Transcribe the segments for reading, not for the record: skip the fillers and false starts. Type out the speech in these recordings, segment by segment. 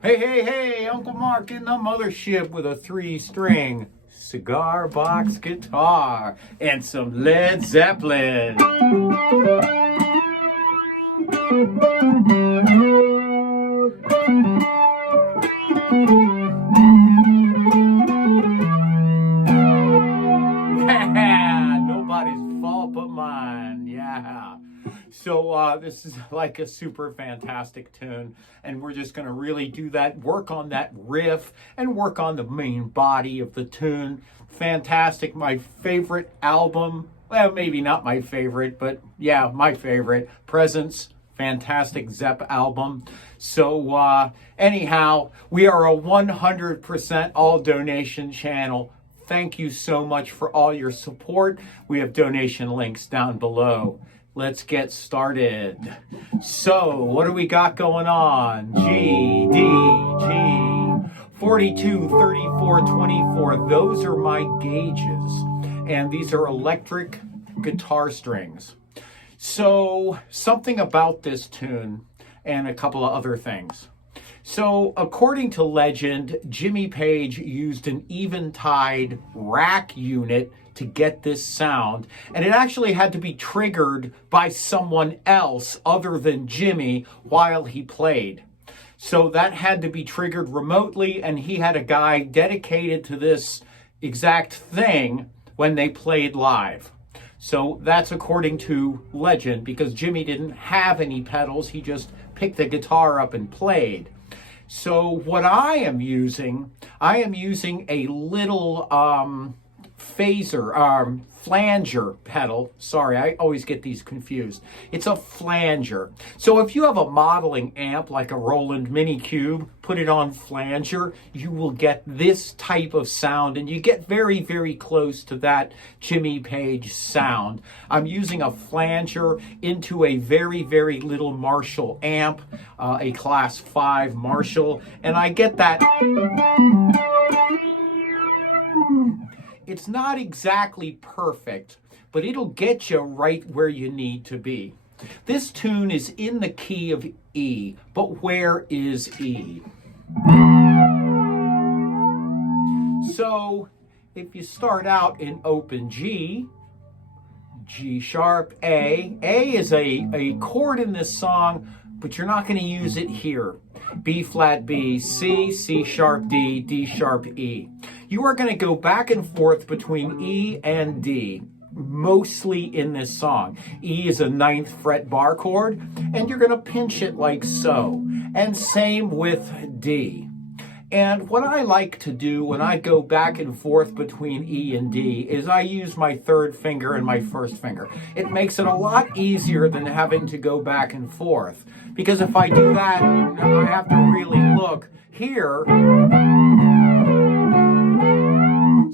Hey, hey, hey, Uncle Mark in the mothership with a 3-string cigar box guitar and some Led Zeppelin. Yeah, nobody's fault but mine. Yeah. So this is like a super fantastic tune, and we're just going to really do that, work on that riff, and work on the main body of the tune. Fantastic. My favorite album, well, maybe not my favorite, but yeah, my favorite, Presence. Fantastic Zepp album. So anyhow, we are a 100% all donation channel. Thank you so much for all your support. We have donation links down below. Let's get started. So, what do we got going on? G, D, G, 42, 34, 24. Those are my gauges. And these are electric guitar strings. So, something about this tune and a couple of other things. So, according to legend, Jimmy Page used an Eventide rack unit to get this sound, and it actually had to be triggered by someone else other than Jimmy while he played. So that had to be triggered remotely, and he had a guy dedicated to this exact thing when they played live. So that's according to legend, because Jimmy didn't have any pedals. He just picked the guitar up and played. So what I am using a little flanger pedal. Sorry, I always get these confused. It's a flanger. So if you have a modeling amp like a Roland Mini Cube, put it on flanger, you will get this type of sound, and you get very, very close to that Jimmy Page sound. I'm using a flanger into a very, very little Marshall amp, a Class 5 Marshall, and I get that. It's not exactly perfect, but it'll get you right where you need to be. This tune is in the key of E, but where is E? So if you start out in open G, G sharp, A is a chord in this song, but you're not going to use it here. B flat B, C, C sharp D, D sharp E. You are going to go back and forth between E and D, mostly in this song. E is a 9th fret bar chord, and you're going to pinch it like so. And same with D. And what I like to do when I go back and forth between E and D is I use my 3rd finger and my 1st finger. It makes it a lot easier than having to go back and forth. Because if I do that, I have to really look here.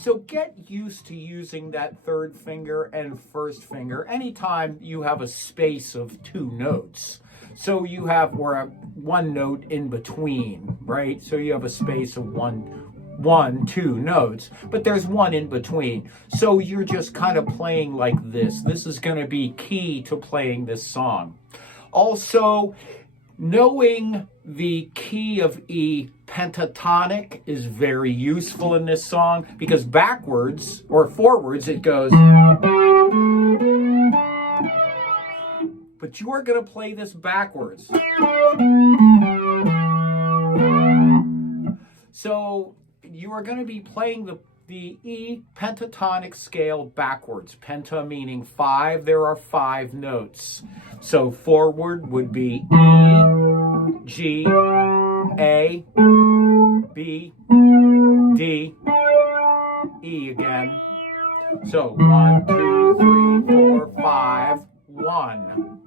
So get used to using that 3rd finger and 1st finger anytime you have a space of 2 notes. So you have, or a 1 note in between, right? So you have a space of 2 notes, but there's 1 in between. So you're just kind of playing like this. This is going to be key to playing this song. Also, knowing the key of E pentatonic is very useful in this song, because backwards or forwards it goes. But you are going to play this backwards. So you are going to be playing the E pentatonic scale backwards. Penta meaning 5. There are 5 notes. So forward would be E, G, A, B, D, E again. So 1, 2, 3, 4, 5, 1.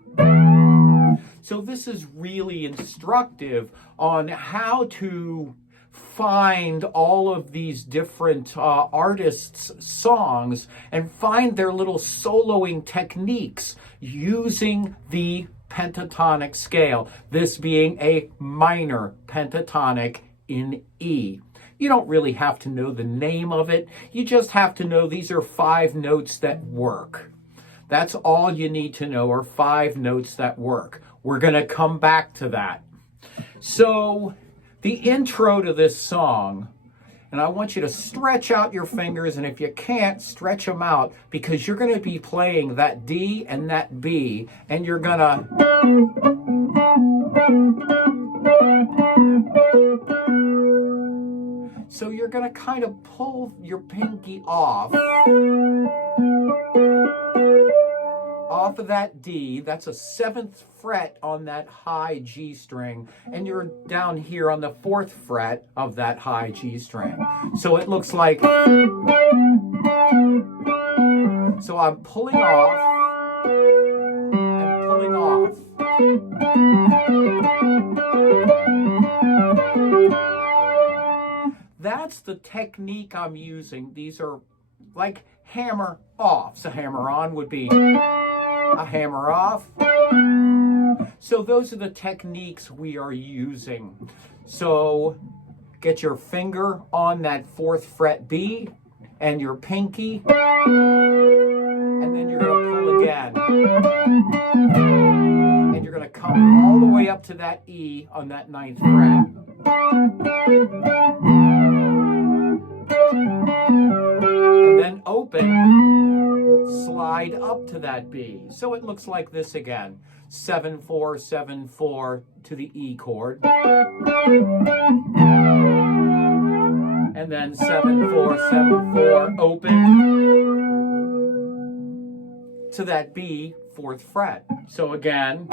So this is really instructive on how to find all of these different artists' songs and find their little soloing techniques using the pentatonic scale, this being a minor pentatonic in E. You don't really have to know the name of it. You just have to know these are 5 notes that work. That's all you need to know, are 5 notes that work. We're going to come back to that. So the intro to this song, and I want you to stretch out your fingers, and if you can't, stretch them out, because you're going to be playing that D and that B, and you're going to... So you're going to kind of pull your pinky off of that D. That's a 7th fret on that high G string, and you're down here on the 4th fret of that high G string. So it looks like... So I'm pulling off and pulling off. That's the technique I'm using. These are like hammer offs. A hammer on would be a hammer off. So those are the techniques we are using. So get your finger on that 4th fret B and your pinky, and then you're going to pull again. And you're going to come all the way up to that E on that 9th fret. And then open, slide up to that B. So it looks like this again. 7, 4, 7, 4 to the E chord. And then 7, 4, 7, 4, open to that B, 4th fret. So again.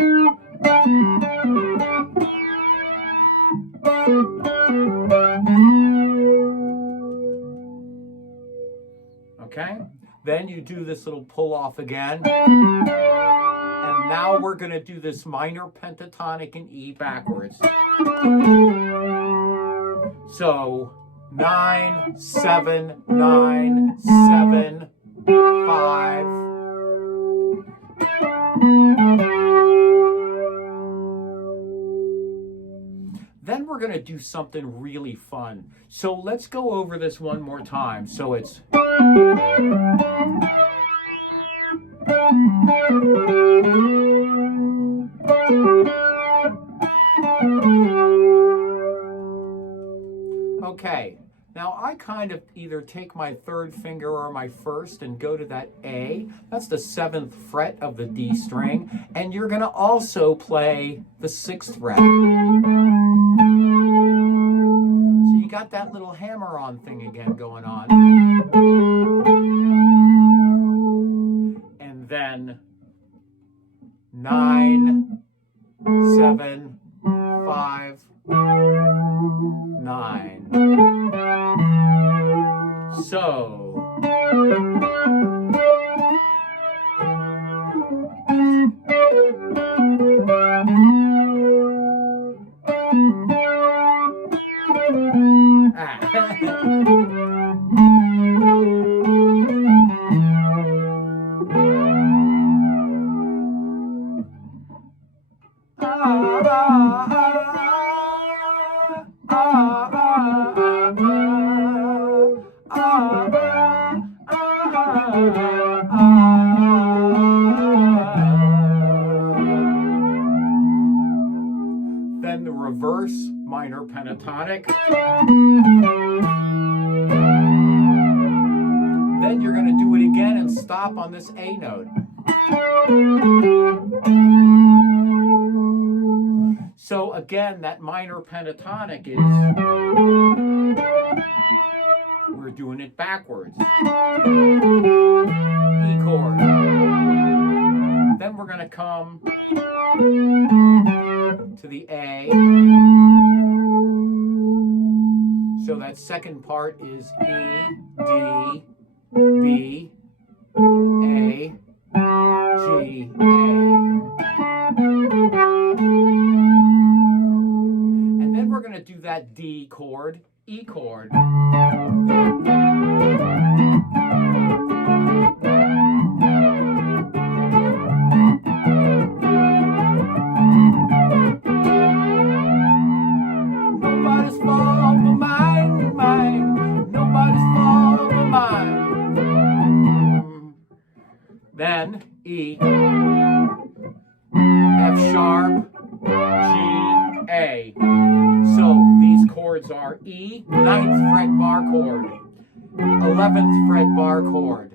Okay, then you do this little pull off again. And now we're going to do this minor pentatonic in E backwards. So 9, 7, 9, 7, 5. Then we're going to do something really fun. So let's go over this one more time. So it's... Okay, now I kind of either take my 3rd finger or my 1st and go to that A. That's the 7th fret of the D string. And you're going to also play the 6th fret. So you got that little hammer-on thing again going on. And then 9, 7, 5, 9. So... Then the reverse minor pentatonic. Then you're going to do it again and stop on this A note. So again, that minor pentatonic is, we're doing it backwards. E chord. Then we're going to come to the A. So that second part is E, D, B, A, G, A. And then we're going to do that D chord, E chord. Nobody's fault but mine, mine. Nobody's fault but mine. Then E, F sharp, G, A. So these chords are E, 9th fret bar chord, 11th fret bar chord,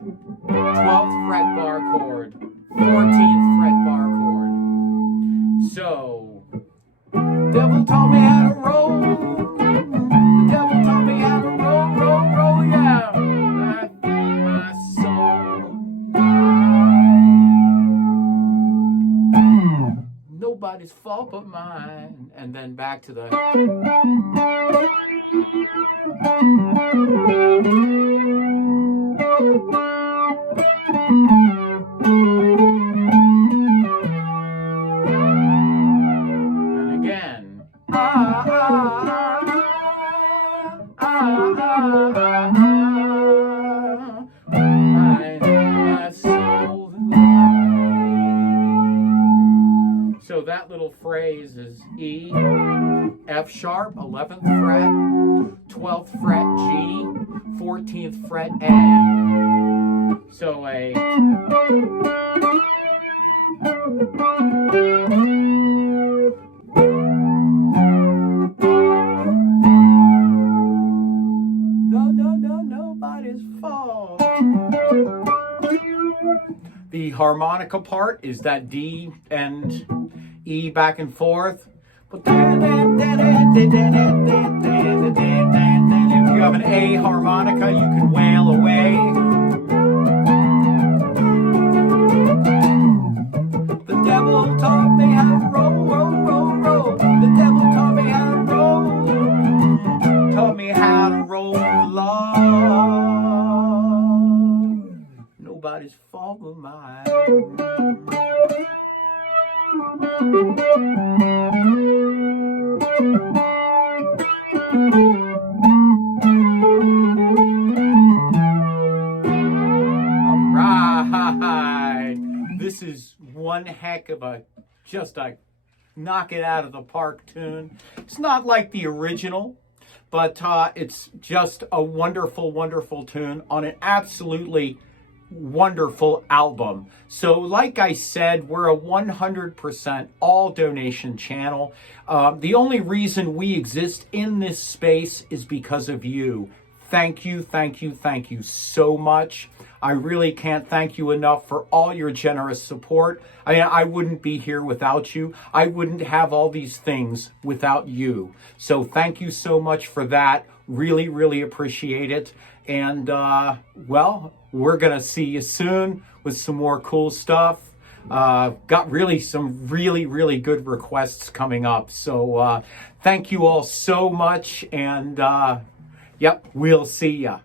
12th fret bar chord, 14th fret bar chord. So, devil taught me how to roll. The devil taught me how to roll, yeah. I feel my soul. Nobody's fault but mine. And then back to the... And again. My soul. So that little phrase is E, F sharp, 11th fret, 12th fret G, 14th fret A. So a... Nobody's fault. The harmonica part is that D and E back and forth. If you have an A harmonica, you can wail away. The devil taught me how to roll. The devil taught me how to roll. Taught me how to roll along. Nobody's fault but mine. Alright, this is one heck of just a knock it out of the park tune. It's not like the original, but it's just a wonderful, wonderful tune on an absolutely wonderful album. So like I said, we're a 100% all donation channel. The only reason we exist in this space is because of you. Thank you, thank you, thank you so much. I really can't thank you enough for all your generous support. I mean, I wouldn't be here without you. I wouldn't have all these things without you. So thank you so much for that. Really, really appreciate it. And, well, we're going to see you soon with some more cool stuff. Got really some really good requests coming up. So thank you all so much. And, yep, we'll see ya.